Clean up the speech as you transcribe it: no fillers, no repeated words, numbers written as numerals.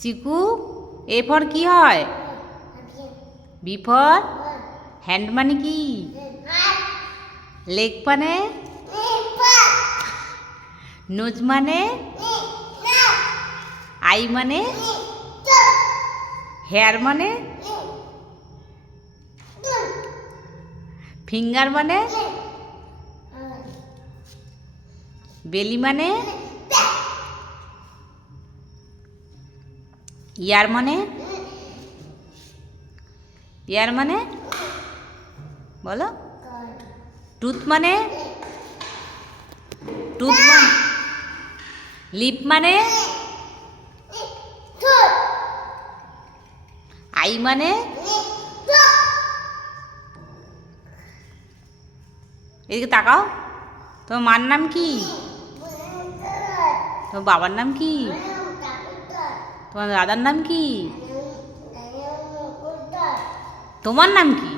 Chiku A for কি হয়? B for hand মানে কি? লেগ মানে? নোজ মানে? আই মানে? হেয়ার মানে? ফিঙ্গার মানে? বেলি মানে? ইয়ার মানে? ইয়ার মানে বলো। টুথ মানে? টুথ মানে? লিপ মানে? আই মানে? এদিকে তাকাও। তোমার মার নাম কি? তোমার বাবার নাম কি? তোমার দাদার নাম কি? তোমার নাম কি?